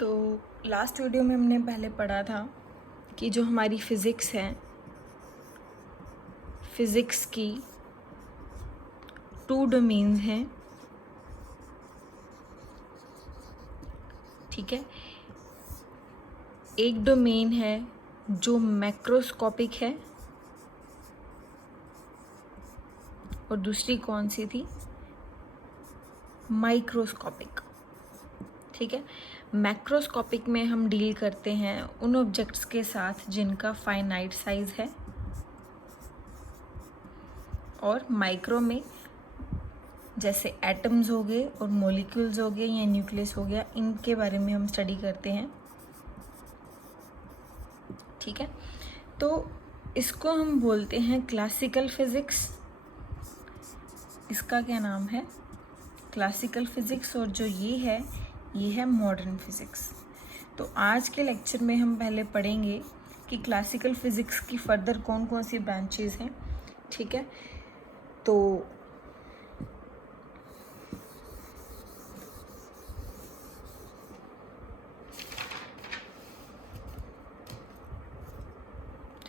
तो last video में हमने पहले पढ़ा था कि जो हमारी फ़िज़िक्स है, फ़िज़िक्स की 2 डोमेन्स हैं, ठीक है। एक डोमेन है जो मैक्रोस्कोपिक है और दूसरी कौन सी थी? माइक्रोस्कोपिक, ठीक है। मैक्रोस्कोपिक में हम डील करते हैं उन ऑब्जेक्ट्स के साथ जिनका फाइनाइट साइज़ है, और माइक्रो में जैसे एटम्स हो गए और मॉलिक्यूल्स हो गए या न्यूक्लियस हो गया, इनके बारे में हम स्टडी करते हैं, ठीक है। तो इसको हम बोलते हैं क्लासिकल फिज़िक्स। इसका क्या नाम है? Classical physics. और जो ये है मॉडर्न फिज़िक्स। तो आज के लेक्चर में हम पहले पढ़ेंगे कि क्लासिकल फिज़िक्स की फर्दर कौन कौन सी ब्रांचेस हैं, ठीक है। तो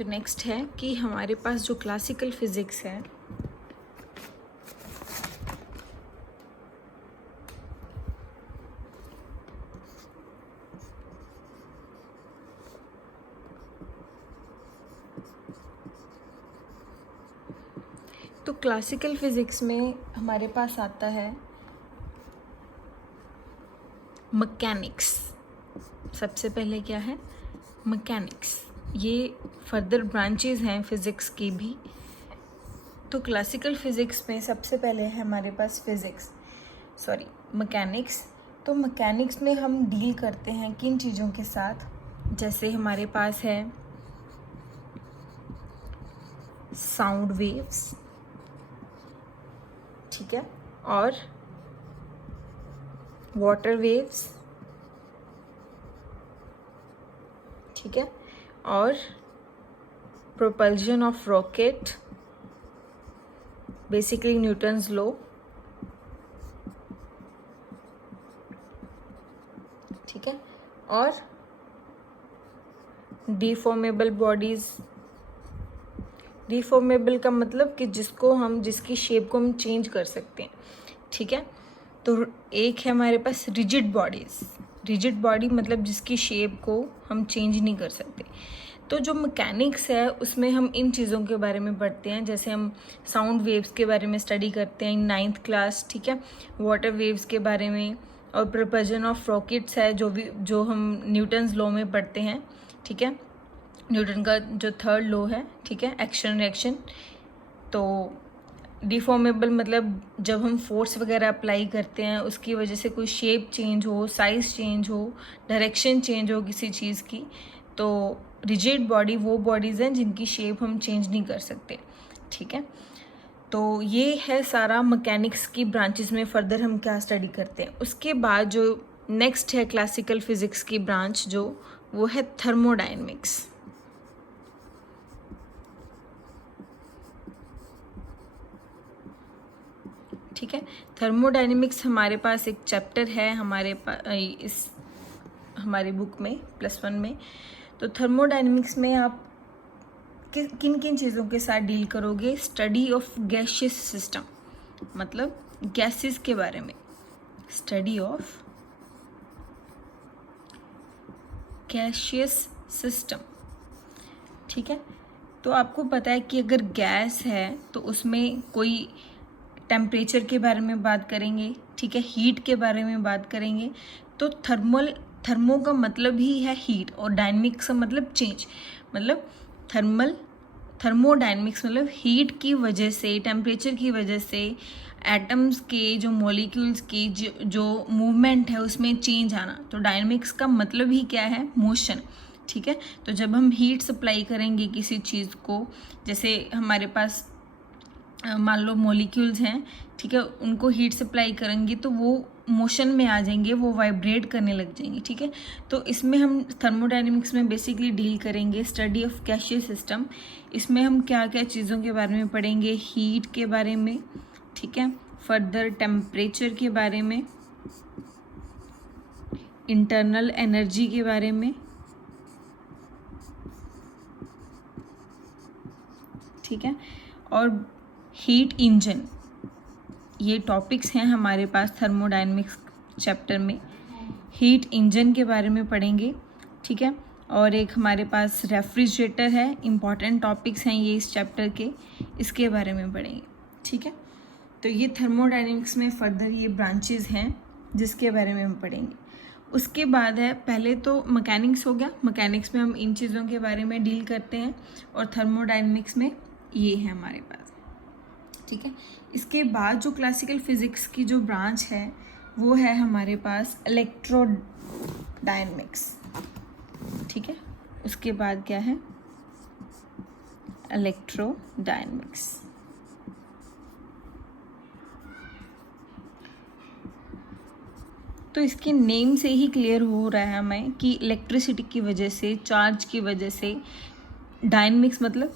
नेक्स्ट है कि हमारे पास जो क्लासिकल फिज़िक्स है, तो क्लासिकल फिज़िक्स में हमारे पास आता है मैकेनिक्स। सबसे पहले क्या है? मैकेनिक्स। ये फर्दर ब्रांचेस हैं फिज़िक्स की भी। तो क्लासिकल फ़िज़िक्स में सबसे पहले है हमारे पास मैकेनिक्स। तो मैकेनिक्स में हम डील करते हैं किन चीज़ों के साथ? जैसे हमारे पास है साउंड वेव्स, ठीक है, और वाटर वेव्स, ठीक है, और propulsion of rocket, basically Newton's law, ठीक है, और डिफॉर्मेबल बॉडीज़। डिफॉर्मेबल का मतलब कि जिसकी शेप को हम चेंज कर सकते हैं, ठीक है। तो एक है हमारे पास रिजिड बॉडीज़। रिजिड बॉडी मतलब जिसकी शेप को हम चेंज नहीं कर सकते। तो जो मैकेनिक्स है उसमें हम इन चीज़ों के बारे में पढ़ते हैं। जैसे हम साउंड वेव्स के बारे में स्टडी करते हैं 9th क्लास, ठीक है। वाटर वेव्स के बारे में, और प्रोपल्जन ऑफ रॉकेट्स है जो हम न्यूटन्स लॉ में पढ़ते हैं, ठीक है। न्यूटन का जो 3rd लॉ है, ठीक है, एक्शन रिएक्शन। तो डिफॉर्मेबल मतलब जब हम फोर्स वगैरह अप्लाई करते हैं उसकी वजह से कोई शेप चेंज हो, साइज़ चेंज हो, डायरेक्शन चेंज हो किसी चीज़ की, तो रिजिड बॉडी वो बॉडीज़ हैं जिनकी शेप हम चेंज नहीं कर सकते, ठीक है। तो ये है सारा मैकेनिक्स की ब्रांचेस में फर्दर हम क्या स्टडी करते हैं। उसके बाद जो नेक्स्ट है क्लासिकल फिज़िक्स की ब्रांच वो है थर्मोडायनेमिक्स, ठीक है। थर्मोडायनेमिक्स हमारे पास एक चैप्टर है हमारी बुक में +1 में। तो थर्मोडायनेमिक्स में आप किन किन चीज़ों के साथ डील करोगे? स्टडी ऑफ गैसियस सिस्टम, मतलब गैसेस के बारे में, स्टडी ऑफ गैसियस सिस्टम, ठीक है। तो आपको पता है कि अगर गैस है तो उसमें कोई टेम्परेचर के बारे में बात करेंगे, ठीक है, हीट के बारे में बात करेंगे। तो थर्मो का मतलब ही है हीट, और डायनेमिक्स का मतलब चेंज, मतलब थर्मोडायनेमिक्स मतलब हीट की वजह से, टेम्परेचर की वजह से एटम्स के जो मॉलिक्यूल्स की जो मूवमेंट है उसमें चेंज आना। तो डायनेमिक्स का मतलब ही क्या है? मोशन, ठीक है। तो जब हम हीट सप्लाई करेंगे किसी चीज़ को, जैसे हमारे पास मान लो मॉलिक्यूल्स हैं, ठीक है, उनको हीट सप्लाई करेंगे तो वो मोशन में आ जाएंगे, वो वाइब्रेट करने लग जाएंगे, ठीक है। तो इसमें हम थर्मोडायनेमिक्स में बेसिकली डील करेंगे स्टडी ऑफ गैसियस सिस्टम। इसमें हम क्या क्या चीज़ों के बारे में पढ़ेंगे? हीट के बारे में, ठीक है, फर्दर टेम्परेचर के बारे में, इंटरनल एनर्जी के बारे में, ठीक है, और हीट इंजन, ये टॉपिक्स हैं हमारे पास थर्मोडायनेमिक्स चैप्टर में। हीट इंजन के बारे में पढ़ेंगे, ठीक है, और एक हमारे पास रेफ्रिजरेटर है, इम्पॉर्टेंट टॉपिक्स हैं ये इस चैप्टर के, इसके बारे में पढ़ेंगे, ठीक है। तो ये थर्मोडायनेमिक्स में फर्दर ये ब्रांचेस हैं जिसके बारे में हम पढ़ेंगे। उसके बाद है, पहले तो मैकेनिक्स हो गया, मैकेनिक्स में हम इन चीज़ों के बारे में डील करते हैं, और थर्मोडायनेमिक्स में ये है हमारे पास, ठीक है। इसके बाद जो क्लासिकल फिज़िक्स की जो ब्रांच है वो है हमारे पास इलेक्ट्रोडायनेमिक्स, ठीक है। उसके बाद क्या है, इलेक्ट्रोडायनेमिक्स। तो इसके नेम से ही क्लियर हो रहा है हमें कि इलेक्ट्रिसिटी की वजह से, चार्ज की वजह से, डायनेमिक्स मतलब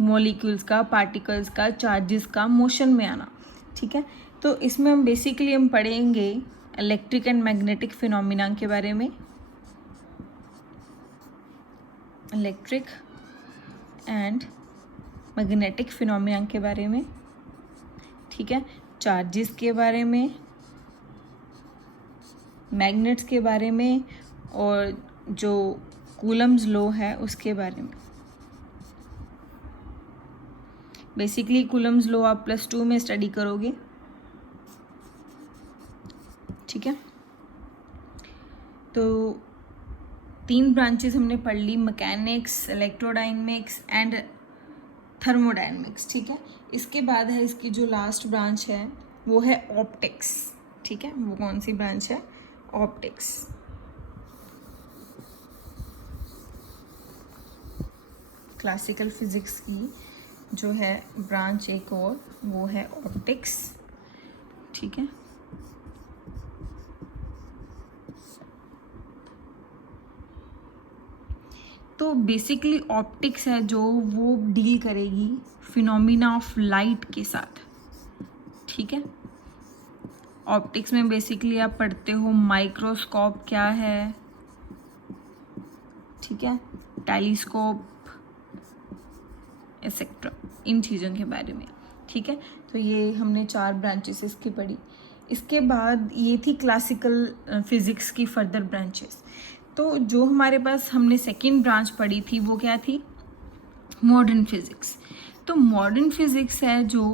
मॉलिक्यूल्स का, पार्टिकल्स का, चार्जेस का मोशन में आना, ठीक है। तो इसमें हम बेसिकली हम पढ़ेंगे इलेक्ट्रिक एंड मैग्नेटिक फिनोमिना के बारे में, इलेक्ट्रिक एंड मैग्नेटिक फिनोमिना के बारे में, ठीक है, चार्जेस के बारे में, मैग्नेट्स के बारे में, और जो कूलम्स लॉ है उसके बारे में। बेसिकली कूलम्स लॉ आप +2 में स्टडी करोगे, ठीक है। तो 3 ब्रांचेस हमने पढ़ ली, मैकेनिक्स, इलेक्ट्रोडायनेमिक्स एंड थर्मोडायनेमिक्स, ठीक है। इसके बाद है इसकी जो लास्ट ब्रांच है वो है ऑप्टिक्स, ठीक है। वो कौन सी ब्रांच है, ऑप्टिक्स। क्लासिकल फिजिक्स की जो है ब्रांच एक और, वो है ऑप्टिक्स, ठीक है। तो बेसिकली ऑप्टिक्स है जो वो डील करेगी फिनोमिना ऑफ लाइट के साथ, ठीक है। ऑप्टिक्स में बेसिकली आप पढ़ते हो माइक्रोस्कोप क्या है, ठीक है, टेलीस्कोप एक्सेट्रा, इन चीज़ों के बारे में, ठीक है। तो ये हमने 4 ब्रांचेस इसकी पढ़ी। इसके बाद ये थी क्लासिकल फिज़िक्स की फर्दर ब्रांचेस। तो जो हमारे पास हमने सेकंड ब्रांच पढ़ी थी वो क्या थी, मॉडर्न फिज़िक्स। तो मॉडर्न फिज़िक्स है जो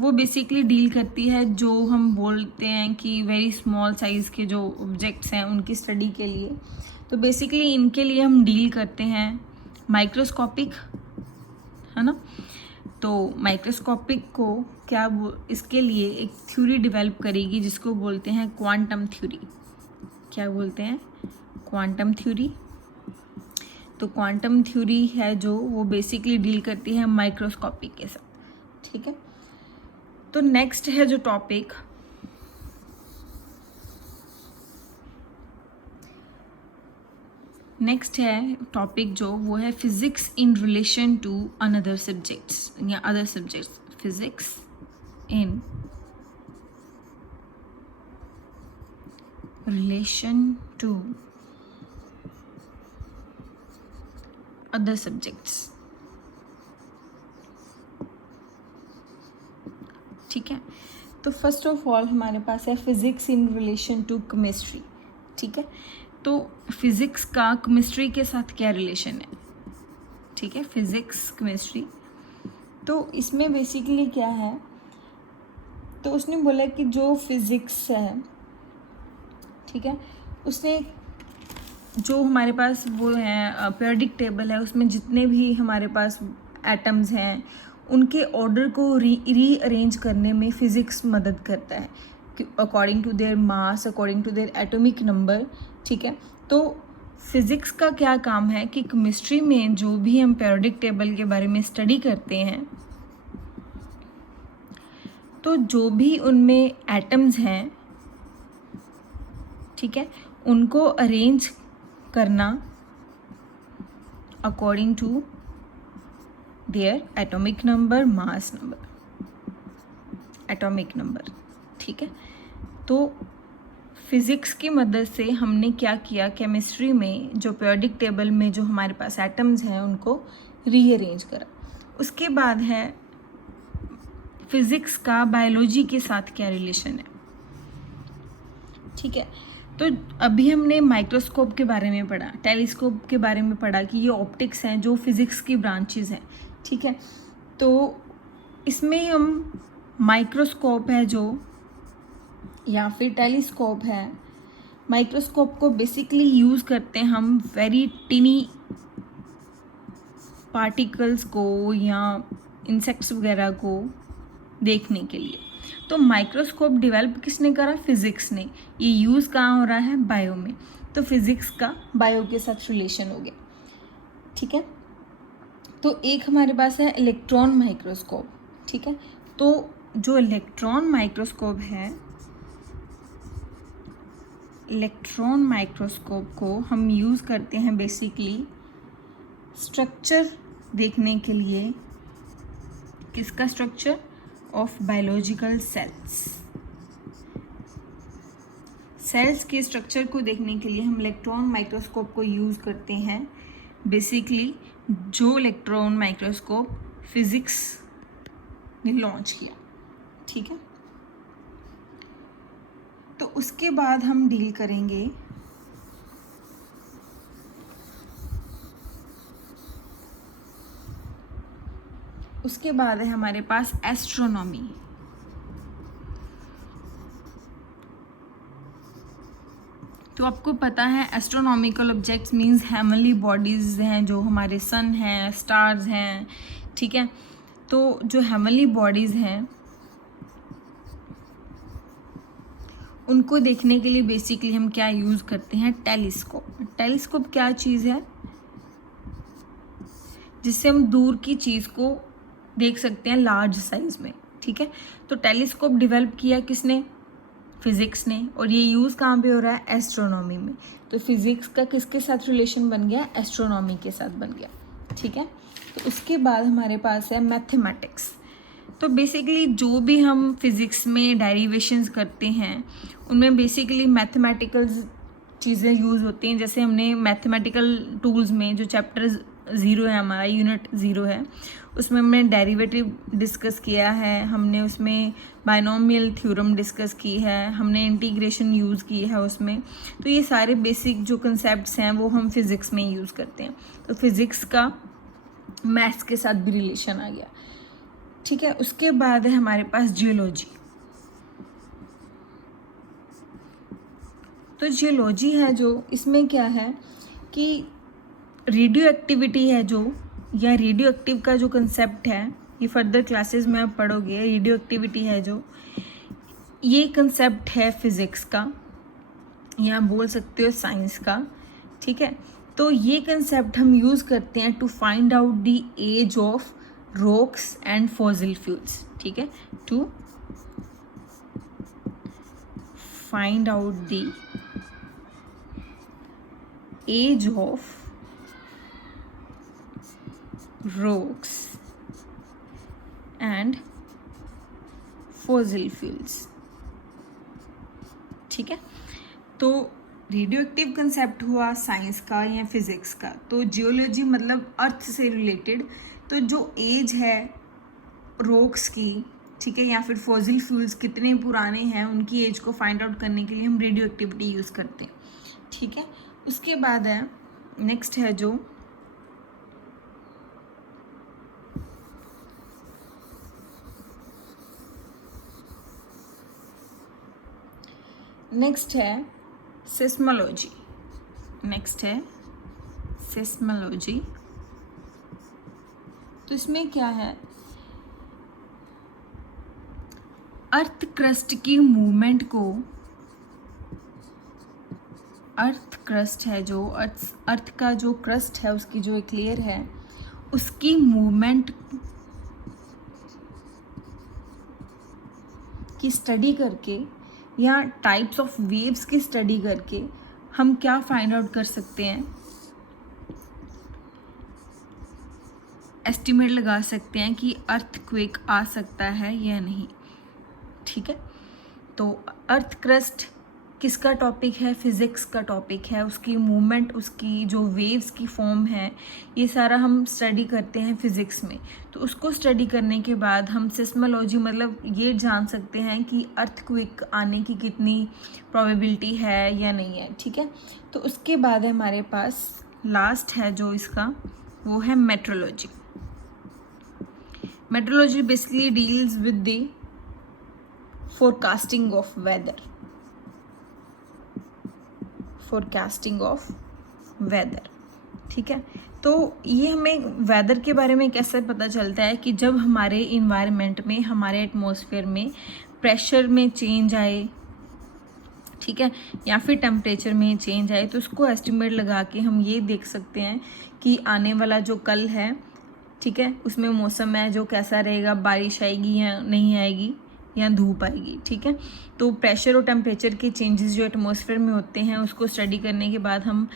वो बेसिकली डील करती है जो हम बोलते हैं कि वेरी स्मॉल साइज़ के जो ऑब्जेक्ट्स हैं उनकी स्टडी के लिए। तो बेसिकली इनके लिए हम डील करते हैं माइक्रोस्कोपिक, है ना। तो माइक्रोस्कोपिक को क्या इसके लिए एक थ्योरी डेवलप करेगी जिसको बोलते हैं क्वांटम थ्योरी। क्या बोलते हैं, क्वांटम थ्योरी। तो क्वांटम थ्योरी है जो वो बेसिकली डील करती है माइक्रोस्कोपिक के साथ, ठीक है। तो नेक्स्ट है जो टॉपिक, नेक्स्ट है टॉपिक जो वो है physics in relation to another subjects या other subjects. Physics in relation to other subjects, ठीक है। तो फर्स्ट ऑफ ऑल हमारे पास है physics in relation to chemistry, ठीक है। तो फिजिक्स का केमिस्ट्री के साथ क्या रिलेशन है, ठीक है, फिजिक्स केमिस्ट्री। तो इसमें बेसिकली क्या है, तो उसने बोला कि जो फिजिक्स है, ठीक है, उसने जो हमारे पास वो है पीरियोडिक टेबल है, उसमें जितने भी हमारे पास एटम्स हैं उनके ऑर्डर को रीअरेंज करने में फ़िज़िक्स मदद करता है कि according to their mass, according to their atomic number, ठीक है। तो फिज़िक्स का क्या काम है कि केमिस्ट्री में जो भी हम पीरियोडिक टेबल के बारे में स्टडी करते हैं, तो जो भी उनमें एटम्स हैं, ठीक है, उनको अरेंज करना according to their atomic number, mass number, atomic number, ठीक है। तो फिज़िक्स की मदद से हमने क्या किया, केमिस्ट्री में जो पीरियोडिक टेबल में जो हमारे पास एटम्स हैं उनको रीअरेंज करा। उसके बाद है फिज़िक्स का बायोलॉजी के साथ क्या रिलेशन है। ठीक है, तो अभी हमने माइक्रोस्कोप के बारे में पढ़ा, टेलीस्कोप के बारे में पढ़ा कि ये ऑप्टिक्स हैं जो फिज़िक्स की ब्रांचेस हैं। ठीक है, तो इसमें हम माइक्रोस्कोप है जो या फिर टेलीस्कोप है, माइक्रोस्कोप को बेसिकली यूज़ करते हैं हम वेरी टिनी पार्टिकल्स को या इंसेक्ट्स वगैरह को देखने के लिए। तो माइक्रोस्कोप डेवलप किसने करा, फिज़िक्स ने। ये यूज़ कहाँ हो रहा है, बायो में। तो फिज़िक्स का बायो के साथ रिलेशन हो गया। ठीक है, तो एक हमारे पास है इलेक्ट्रॉन माइक्रोस्कोप। ठीक है, तो जो इलेक्ट्रॉन माइक्रोस्कोप है, इलेक्ट्रॉन माइक्रोस्कोप को हम यूज़ करते हैं बेसिकली स्ट्रक्चर देखने के लिए। किसका स्ट्रक्चर, ऑफ बायोलॉजिकल सेल्स के स्ट्रक्चर को देखने के लिए हम इलेक्ट्रॉन माइक्रोस्कोप को यूज़ करते हैं बेसिकली, जो इलेक्ट्रॉन माइक्रोस्कोप फिज़िक्स ने लॉन्च किया। ठीक है, तो उसके बाद हम डील करेंगे उसके बाद है हमारे पास एस्ट्रोनॉमी। तो आपको पता है astronomical objects means heavenly bodies हैं, जो हमारे सन हैं, स्टार्स हैं। ठीक है, तो जो हेवनली बॉडीज़ हैं उनको देखने के लिए बेसिकली हम क्या यूज़ करते हैं, टेलीस्कोप। टेलीस्कोप क्या चीज़ है, जिससे हम दूर की चीज़ को देख सकते हैं लार्ज साइज में। ठीक है, तो टेलीस्कोप डेवलप किया किसने, फिज़िक्स ने, और ये यूज़ कहाँ पे हो रहा है, एस्ट्रोनॉमी में। तो फिज़िक्स का किसके साथ रिलेशन बन गया, एस्ट्रोनॉमी के साथ बन गया। ठीक है, तो उसके बाद हमारे पास है मैथमेटिक्स। तो बेसिकली जो भी हम फिज़िक्स में डेरिवेशंस करते हैं उनमें बेसिकली मैथमेटिकल चीज़ें यूज़ होती हैं। जैसे हमने मैथमेटिकल टूल्स में जो चैप्टर 0 है हमारा, यूनिट 0 है, उसमें हमने डेरिवेटिव डिस्कस किया है, हमने उसमें बाइनोमियल थ्योरम डिस्कस की है, हमने इंटीग्रेशन यूज़ की है उसमें। तो ये सारे बेसिक जो कंसेप्ट्स हैं वो हम फिज़िक्स में यूज़ करते हैं। तो फिज़िक्स का मैथ्स के साथ भी रिलेशन आ गया। ठीक है, उसके बाद है हमारे पास जियोलॉजी। तो जियोलॉजी है जो, इसमें क्या है कि रेडियो एक्टिविटी है जो, या रेडियो एक्टिव का जो कंसेप्ट है, ये फर्दर क्लासेस में आप पढ़ोगे। रेडियो एक्टिविटी है जो, ये कंसेप्ट है फिज़िक्स का, या बोल सकते हो साइंस का। ठीक है, तो ये कंसेप्ट हम यूज़ करते हैं to find out the age of rocks and fossil fuels. ठीक है, to find out the age of rocks and fossil fuels। ठीक है, तो रेडियो एक्टिव कंसेप्ट हुआ साइंस का या फिज़िक्स का। तो जियोलॉजी मतलब अर्थ से रिलेटेड, तो जो एज है रॉक्स की, ठीक है, या फिर फॉसिल फ्यूल्स कितने पुराने हैं उनकी एज को फाइंड आउट करने के लिए हम रेडियो एक्टिविटी यूज़ करते हैं। ठीक है, उसके बाद है नेक्स्ट है जो नेक्स्ट है सिस्मोलॉजी। नेक्स्ट है सिस्मोलॉजी। तो इसमें क्या है, अर्थ क्रस्ट की मूवमेंट को, अर्थ क्रस्ट है जो, अर्थ का जो क्रस्ट है उसकी जो एक लेयर है उसकी मूवमेंट की स्टडी करके या टाइप्स ऑफ वेव्स की स्टडी करके हम क्या फाइंड आउट कर सकते हैं, एस्टिमेट लगा सकते हैं कि अर्थक्वेक आ सकता है या नहीं। ठीक है, तो अर्थ क्रस्ट किसका टॉपिक है, फिज़िक्स का टॉपिक है, उसकी मूवमेंट, उसकी जो वेव्स की फॉर्म है, ये सारा हम स्टडी करते हैं फिज़िक्स में। तो उसको स्टडी करने के बाद हम सिस्मोलॉजी मतलब ये जान सकते हैं कि अर्थक्वेक आने की कितनी प्रोबेबिलिटी है या नहीं है, ठीक है। तो उसके बाद हमारे पास लास्ट है जो इसका, वो है meteorology. Meteorology basically deals with the forecasting of weather, forecasting of weather, ठीक है। तो ये हमें वेदर के बारे में कैसे पता चलता है कि जब हमारे इन्वायरमेंट में, हमारे एटमॉस्फेयर में प्रेशर में चेंज आए, ठीक है, या फिर टेम्परेचर में चेंज आए, तो उसको एस्टिमेट लगा के हम ये देख सकते हैं कि आने वाला जो कल है, ठीक है, उसमें मौसम है जो कैसा रहेगा, बारिश आएगी या नहीं आएगी, या धूप आएगी, ठीक है। तो प्रेशर और टेम्परेचर के चेंजेस जो एटमॉस्फेयर में होते हैं उसको स्टडी करने के बाद हम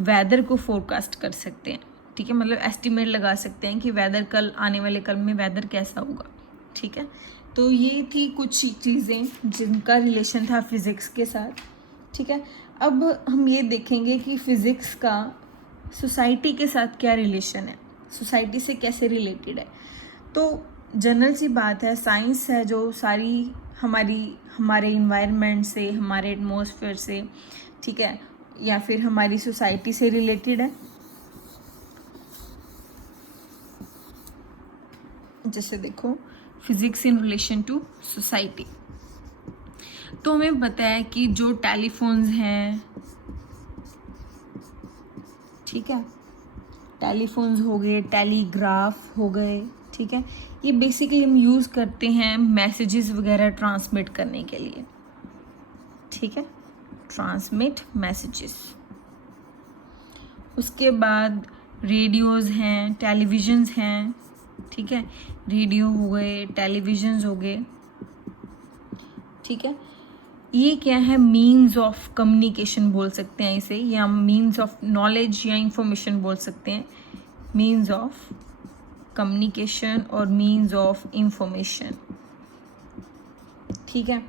वेदर को फोरकास्ट कर सकते हैं, ठीक है, मतलब एस्टिमेट लगा सकते हैं कि वेदर कल, आने वाले कल में वेदर कैसा होगा, ठीक है। तो ये थी कुछ चीज़ें जिनका रिलेशन था फिज़िक्स के साथ, ठीक है। अब हम ये देखेंगे कि फ़िज़िक्स का सोसाइटी के साथ क्या रिलेशन है, सोसाइटी से कैसे रिलेटेड है। तो जनरल सी बात है, साइंस है जो सारी हमारे इन्वायरमेंट से, हमारे एटमॉस्फेयर से, ठीक है, या फिर हमारी सोसाइटी से रिलेटेड है। जैसे देखो, physics in relation to society, तो हमें पता है कि जो टेलीफोन्स हैं, ठीक है, टेलीफोन्स हो गए, टेलीग्राफ हो गए, ठीक है, ये बेसिकली हम यूज़ करते हैं मैसेजेस वगैरह ट्रांसमिट करने के लिए, ठीक है, ट्रांसमिट मैसेजेस। उसके बाद रेडियोज़ हैं, टेलीविज़न्स हैं, ठीक है, रेडियो हो गए, टेलीविज़न्स हो गए, ठीक है। ये क्या है, मीन्स ऑफ कम्युनिकेशन बोल सकते हैं इसे, या मीन्स ऑफ नॉलेज या इंफॉर्मेशन बोल सकते हैं, मीन्स ऑफ कम्युनिकेशन और मीन्स ऑफ इंफॉर्मेशन, ठीक है।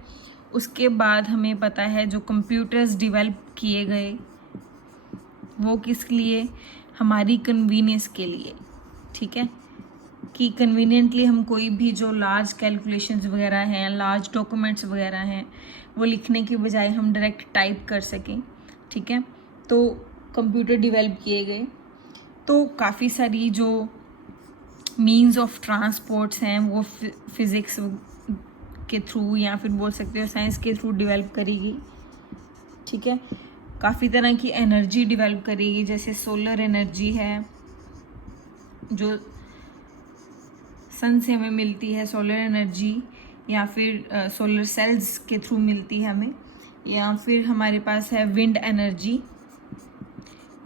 उसके बाद हमें पता है जो कंप्यूटर्स डेवलप किए गए वो किस लिए, हमारी कन्वीनियंस के लिए, ठीक है, कि कन्वीनियंटली हम कोई भी जो लार्ज कैलकुलेशंस वगैरह हैं, लार्ज डॉक्यूमेंट्स वगैरह हैं, वो लिखने की बजाय हम डायरेक्ट टाइप कर सकें, ठीक है। तो कंप्यूटर डेवलप किए गए। तो काफ़ी सारी जो मीन्स ऑफ ट्रांसपोर्ट्स हैं वो फिज़िक्स के थ्रू, या फिर बोल सकते हो साइंस के थ्रू डेवलप करेगी, ठीक है। काफ़ी तरह की एनर्जी डेवलप करेगी, जैसे सोलर एनर्जी है जो सन से हमें मिलती है, सोलर एनर्जी, या फिर सोलर सेल्स के थ्रू मिलती है हमें, या फिर हमारे पास है विंड एनर्जी।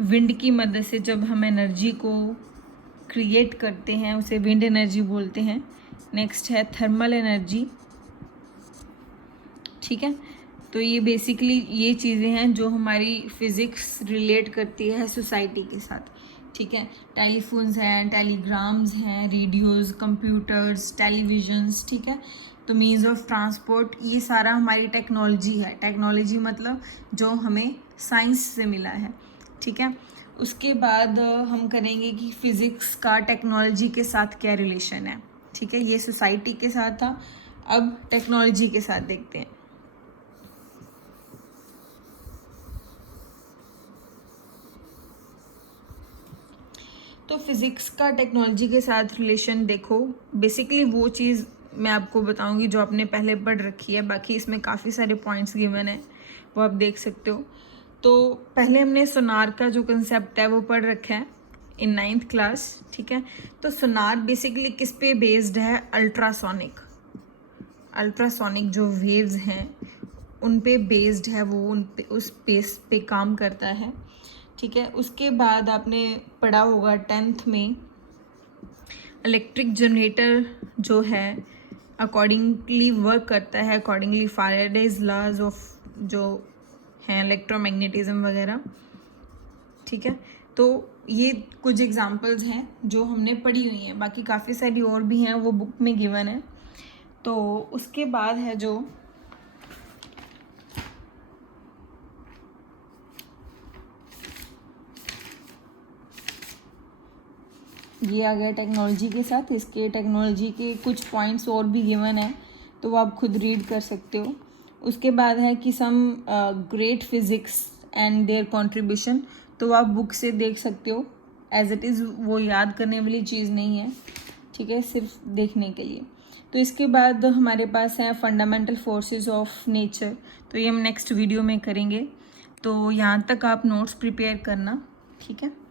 विंड की मदद से जब हम एनर्जी को क्रिएट करते हैं उसे विंड एनर्जी बोलते हैं। नेक्स्ट है थर्मल एनर्जी, ठीक है। तो ये बेसिकली ये चीज़ें हैं जो हमारी फिज़िक्स रिलेट करती है सोसाइटी के साथ, ठीक है। टेलीफोन्स हैं, टेलीग्राम्स हैं, रेडियोज़, कंप्यूटर्स, टेलीविजन्स, ठीक है। तो मीन्स ऑफ ट्रांसपोर्ट, ये सारा हमारी टेक्नोलॉजी है। टेक्नोलॉजी मतलब जो हमें साइंस से मिला है, ठीक है। उसके बाद हम करेंगे कि फ़िज़िक्स का टेक्नोलॉजी के साथ क्या रिलेशन है, ठीक है। ये सोसाइटी के साथ था, अब टेक्नोलॉजी के साथ देखते हैं। तो फिज़िक्स का टेक्नोलॉजी के साथ रिलेशन देखो, बेसिकली वो चीज़ मैं आपको बताऊंगी जो आपने पहले पढ़ रखी है, बाकी इसमें काफ़ी सारे पॉइंट्स गिवन है, वो आप देख सकते हो। तो पहले हमने सोनार का जो कंसेप्ट है वो पढ़ रखा है इन 9th क्लास, ठीक है। तो सोनार बेसिकली किस पे बेस्ड है, अल्ट्रासोनिक, अल्ट्रासोनिक जो वेव्स हैं उन पे बेस्ड है वो, उन पे उस बेस पे काम करता है, ठीक है। उसके बाद आपने पढ़ा होगा 10th में इलेक्ट्रिक जनरेटर जो है अकॉर्डिंगली वर्क करता है, अकॉर्डिंगली फैराडेज लॉज ऑफ जो हैं इलेक्ट्रोमैग्नेटिज्म वगैरह, ठीक है। तो ये कुछ एग्जांपल्स हैं जो हमने पढ़ी हुई हैं, बाकी काफ़ी सारी और भी हैं वो बुक में गिवन है। तो उसके बाद है जो ये आ गया टेक्नोलॉजी के साथ। इसके टेक्नोलॉजी के कुछ पॉइंट्स और भी गिवन है, तो वो आप खुद रीड कर सकते हो। उसके बाद है कि some great physics and their contribution, तो आप बुक से देख सकते हो। एज इट इज़ वो याद करने वाली चीज़ नहीं है, ठीक है, सिर्फ देखने के लिए। तो इसके बाद हमारे पास है फंडामेंटल फोर्सेस ऑफ नेचर, तो ये हम नेक्स्ट वीडियो में करेंगे। तो यहाँ तक आप नोट्स प्रिपेयर करना, ठीक है।